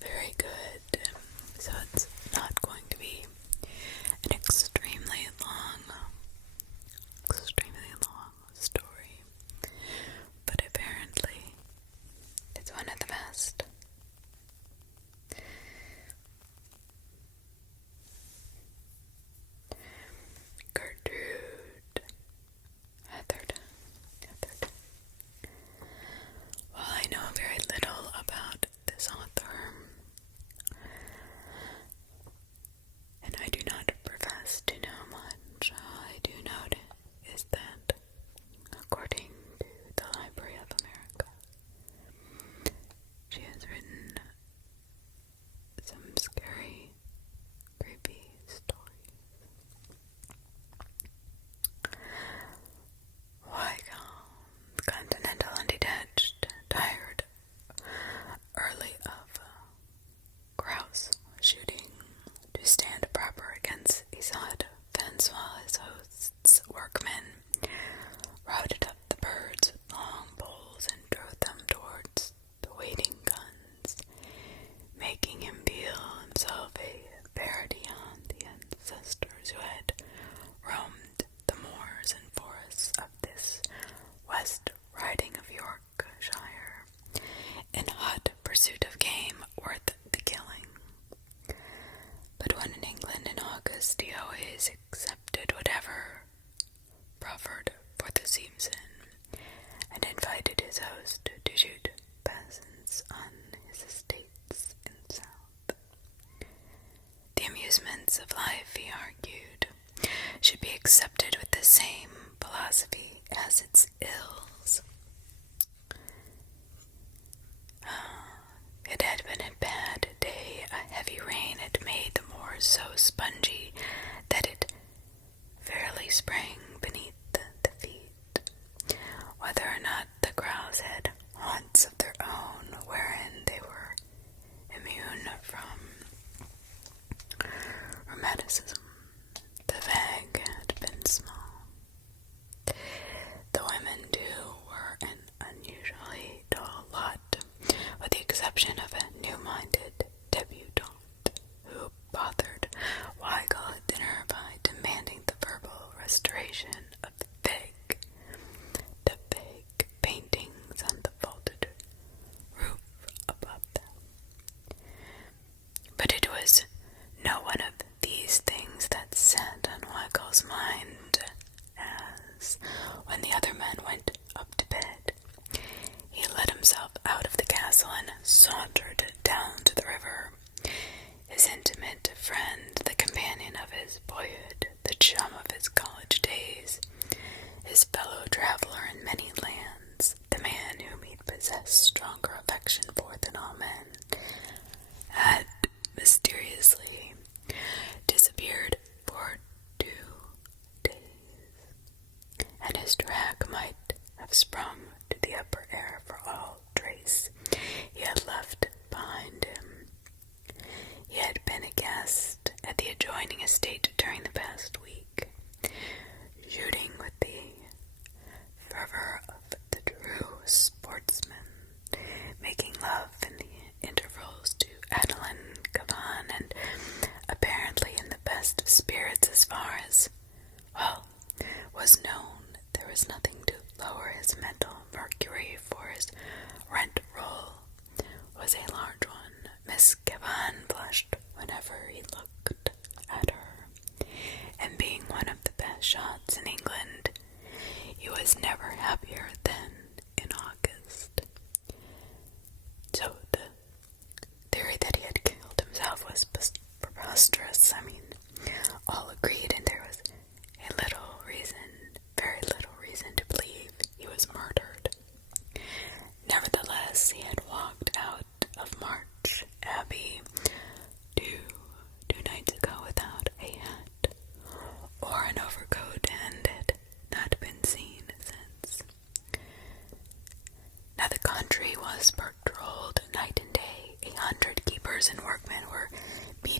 very good, so it's not going to be an extremely long story, but apparently it's one of the best. Gertrude Atherton. While I know very little about this author, and I do not profess to know much, I do note is that, according to the Library of America, she has written some scary, creepy stories. Like continental undetached, tired early of grouse shooting to stand proper against a solid fence while his host's workmen routed up the birds with long poles and drove them towards the waiting guns, making him feel himself a parody on the ancestors who had roamed the moors and forests of this West Riding of Yorkshire in hot pursuit of game worth the killing. But when in England in August, he always accepted whatever proffered for the season, and invited his host to shoot pheasants on his estates in the south. The amusements of life, he argued, should be accepted with the same philosophy as its ills. It had been a bad day. A heavy rain had made the moors so spongy that it fairly sprang beneath the feet. Whether or not the grouse had haunts of their own wherein they were immune from rheumatism, the bag had been small. The women, too, were an unusually dull lot, with the exception of a new-minded debutante who bothered Weigel at dinner by demanding the verbal restoration of the vague paintings on the vaulted roof above them. But it was no one of these things that sat on Weigel's mind, as, when the other men went up to bed, he let himself out of the castle and sauntered down to the river. His intimate friend, the companion of his boyhood, the chum of his college days, his fellow traveler in many lands, the man whom he'd possessed stronger affection for than all men, had mysteriously disappeared for 2 days, and his track might have sprung to the upper air for all trace he had left behind him. He had been a guest at the adjoining estate during the past week, shooting with the fervor of the true sportsman, making love in the intervals to Adeline Cavan, and apparently in the best of spirits as far as, was known. There was nothing to lower his mental mercury, for his rent roll was a large one. Miss Cavan blushed whenever he looked at her, and being one of the best shots in England, he was never happier than in August. So the theory that he had killed himself was preposterous. All agreed, and there was very little reason to believe he was murdered. Nevertheless, he had walked out of March Abbey 2 nights ago without a hat or an overcoat, and had not been seen since. Now the country was patrolled night and day. 100 keepers and workmen were beating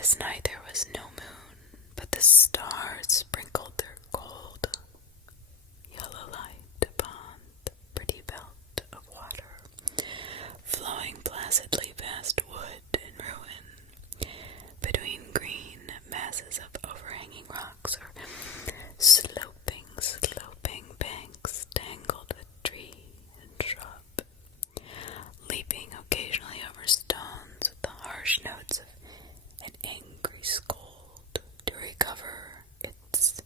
This night there was no moon, but the stars sprinkled their gold, yellow light upon the pretty belt of water, flowing placidly past wood and ruin, between green masses of overhanging rocks or sloping banks tangled with tree and shrub, leaping occasionally over stones with the harsh notes of an angry scold to recover its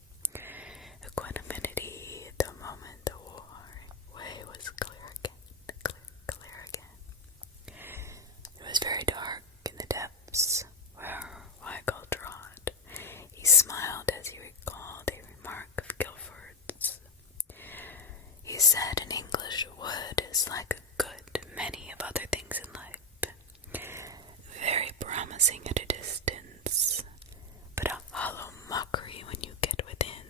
equanimity the moment the way was clear again. It was very dark in the depths where Weigel trod. He smiled as he recalled a remark of Guilford's. He said in English, wood is like a good many of other things in life, very promising at a distance, but a hollow mockery when you get within.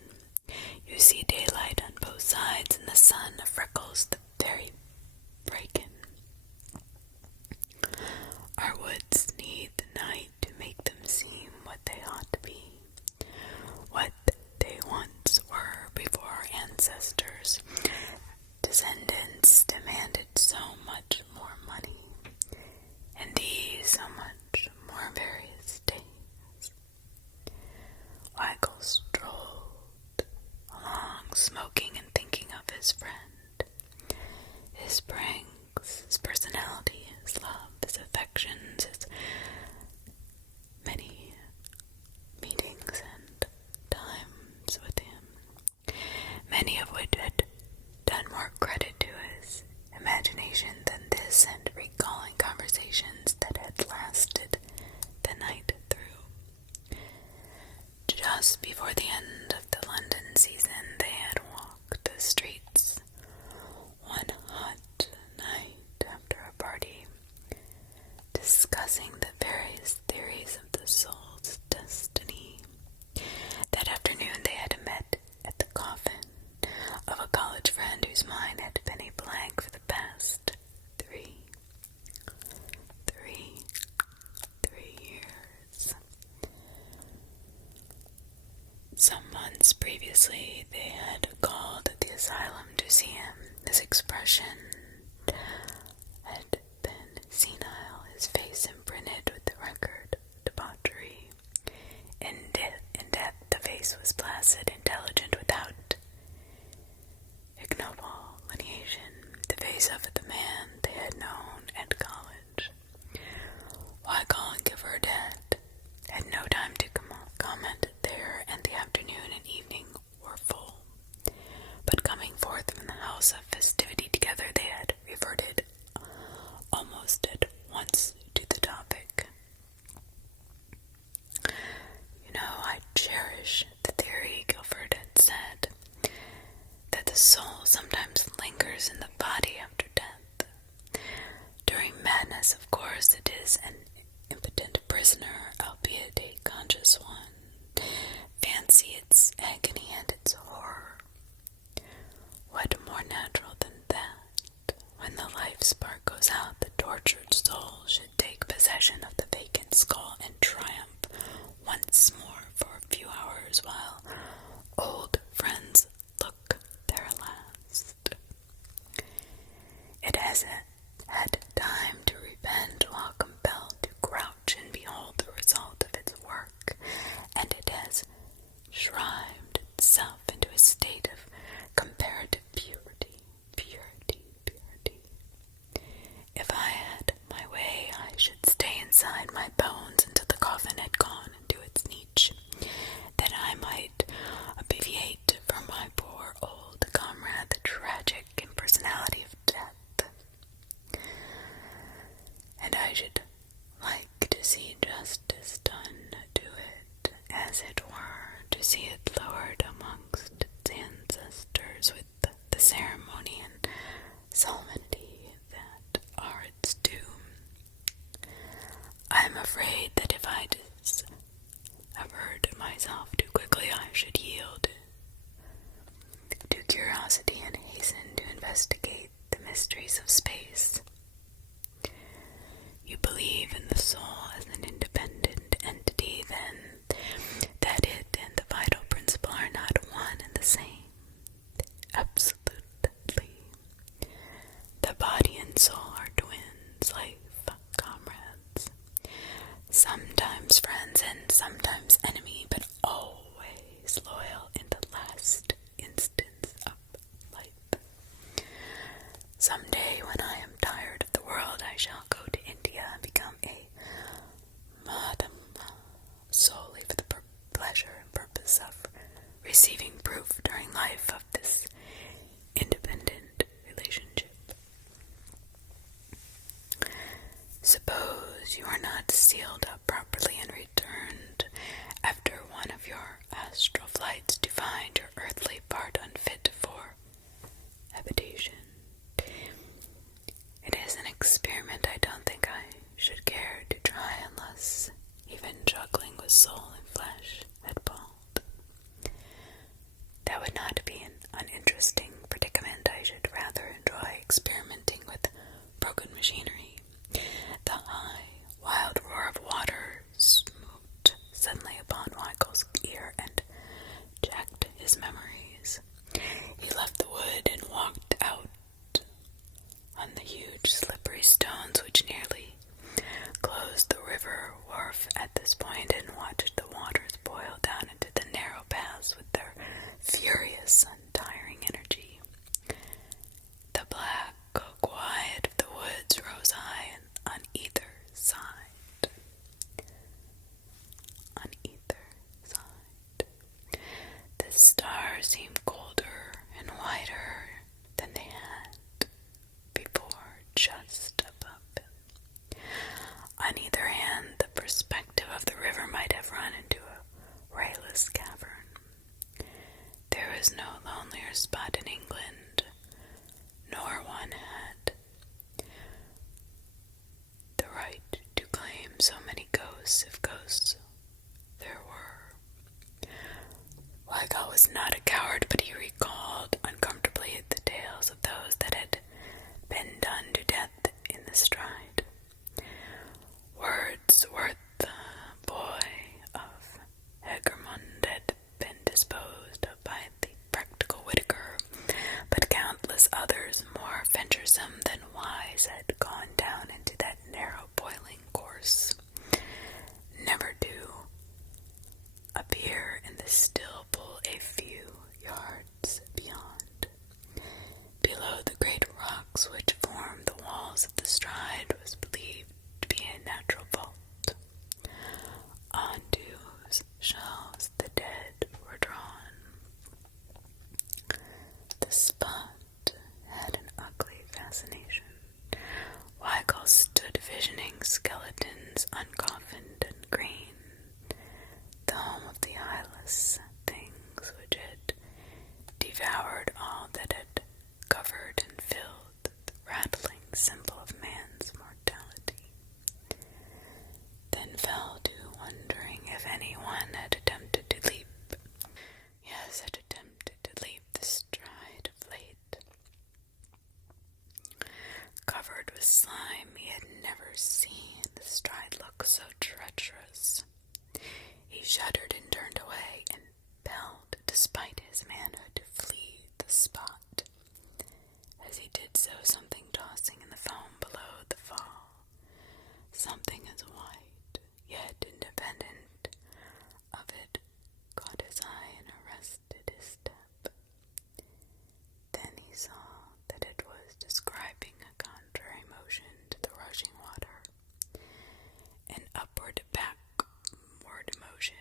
You see daylight on both sides, and the sun freckles the very break-in. Our woods need the night to make them seem what they ought to be, what they once were before our ancestors' descendants demanded so much more money, and these so much more various days. Weigel strolled along, smoking and thinking of his friend, his pranks, his personality, his love, his affections, his many meetings and times with him, many of which had done more credit to his imagination than this, and recalling conversations that had lasted the night through. Just before the end of the London season, they had walked the streets one hot night after a party, discussing the various theories of the soul's destiny. That afternoon they had met at the coffin of a college friend whose mind had been a blank for the past three years. Some months previously they had called at the asylum to see him. His expression had been senile, his face imprinted with the record of debauchery. In death the face was placid, intelligent, without ignoble lineation, the face of the man they had known at college. Weigel and Gifford had no time to comment there, and the afternoon and evening were full. But coming forth from the house of festivity together, they had reverted almost at once to the topic. You know, I cherish the theory, Guilford had said, that the soul sometimes lingers in the body after death. During madness, of course, it is an impotent prisoner, albeit a conscious one. Fancy its agony and its horror. What more natural than that? When the life spark goes out, the tortured soul should take possession of the vacant skull and triumph once more for a few hours while old friends look their last. It has had time to repent while compelled to crouch and behold the result of its work, and it has shrived itself into a state of comparative purity. If I had my way, I should stay inside my bones until the coffin had gone into its niche, that I might obviate from my poor old comrade the tragic impersonality of death. And I should like to see justice done to it, as it were, to see it lowered amongst its ancestors with the ceremony and solemnity that are its due. I am afraid that if I dissevered myself too quickly, I should yield to curiosity and hasten to investigate the mysteries of space. You believe in the soul as an independent entity Suppose you are not sealed up properly and returned after one of your astral flights to find your earthly part unfit for habitation. It is an experiment I don't think I should care to try unless even juggling with soul and flesh had palled. That would not be an uninteresting predicament. I should rather enjoy experimenting with broken machinery. The high, wild roar of water smote suddenly upon Michael's ear and jacked his memories. He left the wood and walked out on the huge slippery stones which nearly closed the river wharf at this point, and watched the waters boil down into the narrow paths with their furious, untiring energy. The black quiet of the woods rose high on either side. On either side. The stars seemed colder and whiter than they had before, just above him. On either hand, the perspective of the river might have run into a rayless cavern. There was no lonelier spot in England, nor one had the right to claim so many ghosts, if ghosts there were. Weigel was not a coward, but he recalled uncomfortably the tales of those that had been done to death in the stride. Wordsworth, the boy of Egremont, had been disposed of by the practical Whitaker, but countless others more venturesome than wise had gone down into that narrow boiling course, never to appear in the still pool a few yards beyond. Below the great rocks which formed the walls of the stride was believed to be a natural vault, onto whose shelves the dead were drawn. The spot had an ugly fascination. Weigel stood visioning skeletons uncoffined and green, the home of the eyeless things which had devoured all that had covered and filled the rattling symbol of man's mortality. Then fell to wondering if anyone had attempted to leap. Yes, had attempted to leap the stride of late. Covered with slime, he had never seen the stride look so treacherous. He shuddered and turned away, and impelled, despite his manhood, to flee the spot. As he did so, something tossing in the foam below the fall, something as white, yet independent of it, caught his eye and arrested his step. Then he saw that it was describing a contrary motion to the rushing water, an upward backward motion.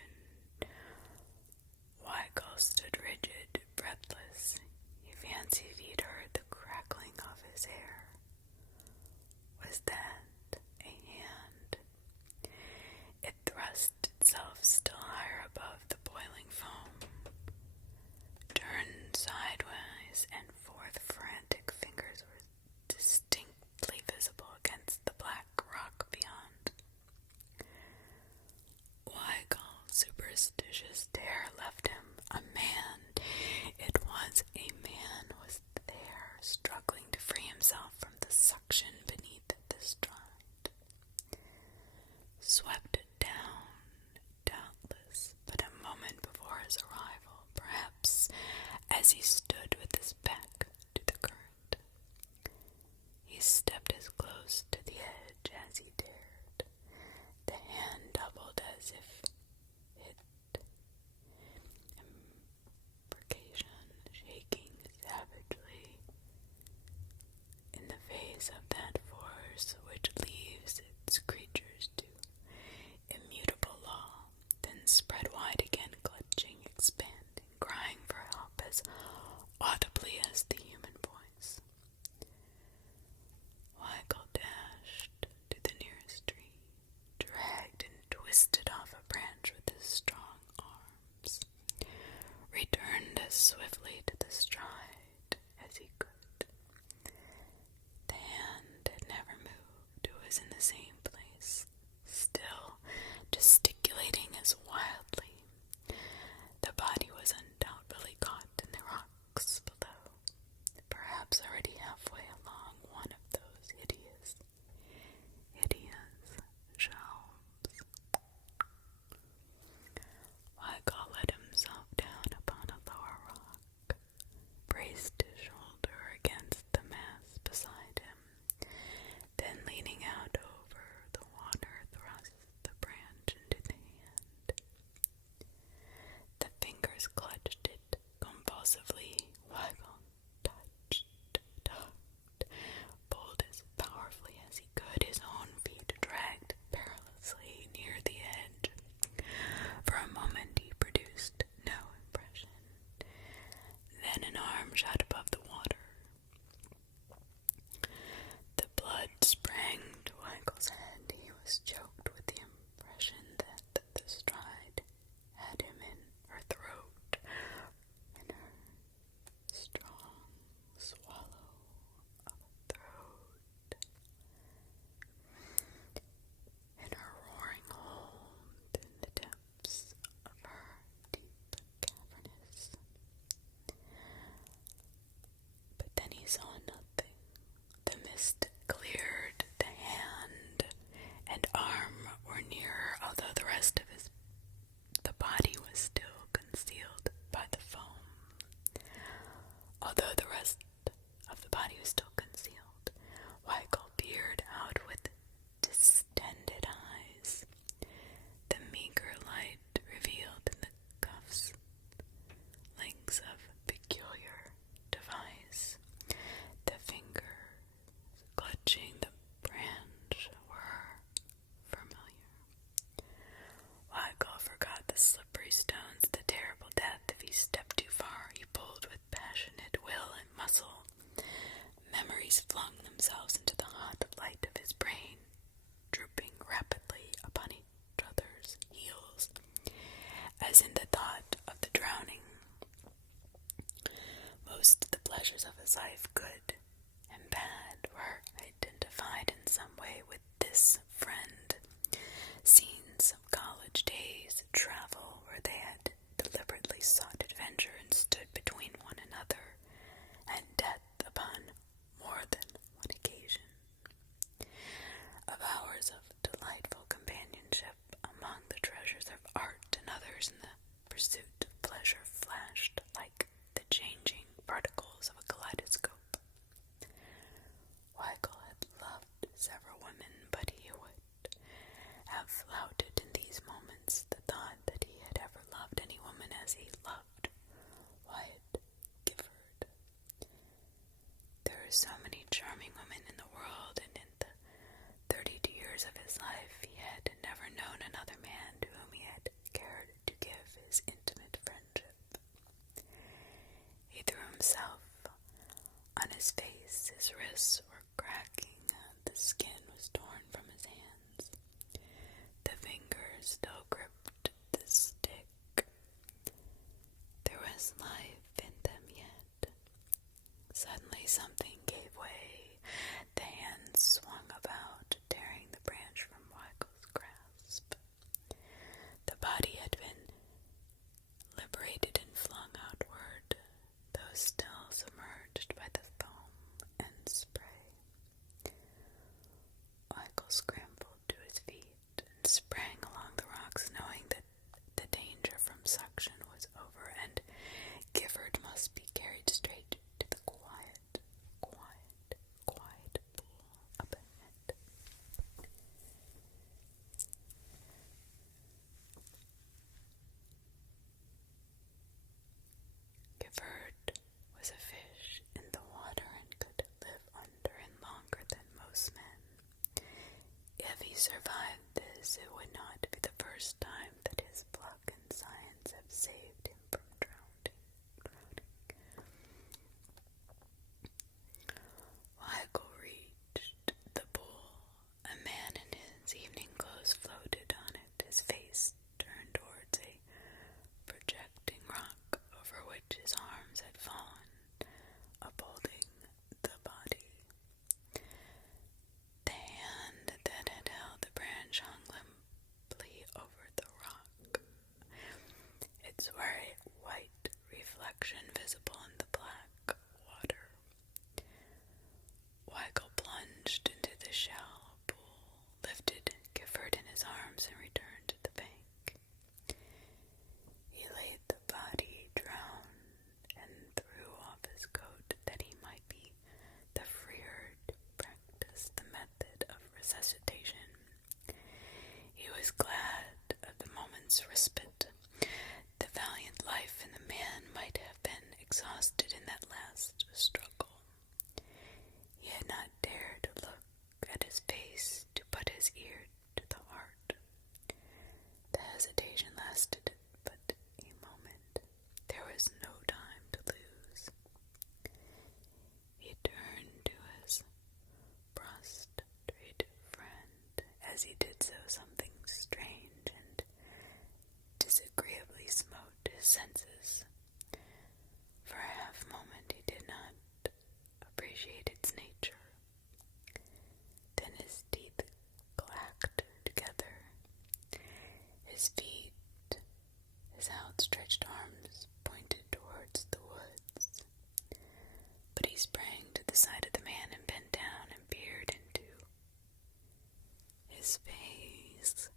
Weigel stood rigid, breathless. He fancied he'd heard the crackling of his hair. was in the same place, still gesticulating as wildly. The body was undoubtedly caught in the rocks below, perhaps already halfway along one of those hideous shelves. Michael let himself down upon a lower rock, braced his shoulder against the mass beside him, then leaning out over the water, thrust the branch into the hand. The fingers clutched it convulsively. Michael touched, tugged, pulled as powerfully as he could. His own feet dragged perilously near the edge. For a moment he produced no impression. Then an arm shot above the water. The blood sprang to Michael's head. He was choked with the impression that the stride had him in her throat, in her strong swallow of a throat, in her roaring hold in the depths of her deep cavernous. But then he saw nothing. The mist cleared, the hand and arm were nearer, although the rest of the body was still concealed by the foam. Michael peered out with distended eyes. The meager light revealed in the cuffs links of peculiar device. The fingers clutching the branch were familiar. Michael forgot the slippery stones, the terrible death if he stepped too far. He pulled with passionate will and muscle. Memories flung themselves into the hot light of his brain, drooping rapidly upon each other's heels, as in the thought of the drowning. Most of the pleasures of his life, good and bad, were identified in some way with this friend. Scenes of college days, travel where they had deliberately sought adventure and stood between one another and death upon more than one occasion. Of hours of delightful companionship among the treasures of art and others in the pursuit of pleasure flashed like the changing particles of a kaleidoscope. Michael had loved several women, but he would have flouted in these moments the thought that he had ever loved any woman as he loved Wyatt Gifford. There are so many charming women in the world, and in the 32 years of his life he had never known another man to whom he had cared to give his intimate friendship. He threw himself on his face. His wrists were cracking, the skin was torn from his hands. The fingers still gripped the stick. There was life in them yet. Suddenly something gave way. The hand swung about, tearing the branch from Michael's grasp. The body had been liberated and flung outward, though still submerged by the foam and spray. Michael scrambled to his feet and sprang along the rocks, knowing that the danger from suction was over and Gifford must be carried straight to the quiet pool up ahead. Gifford was a fish in the water and could live under and longer than most men. If he survived this, it would not be the first time that his pluck and science have saved him from drowning. Michael reached the pool. A man in his evening clothes floated on it, his face turned towards a projecting rock over which his arms had fallen, upholding the body. The hand moment's respite. The valiant life in the man might have been exhausted in that last struggle. He had not dared to look at his face, to put his ear to the heart. The hesitation lasted but a moment. There was no time to lose. He turned to his prostrate friend. As he did so, something strange and disagreeably smote his senses. For a half moment he did not appreciate its nature. Then his teeth clacked together. His feet, his outstretched arms pointed towards the woods. But he sprang to the side of the man and bent down and peered into his face.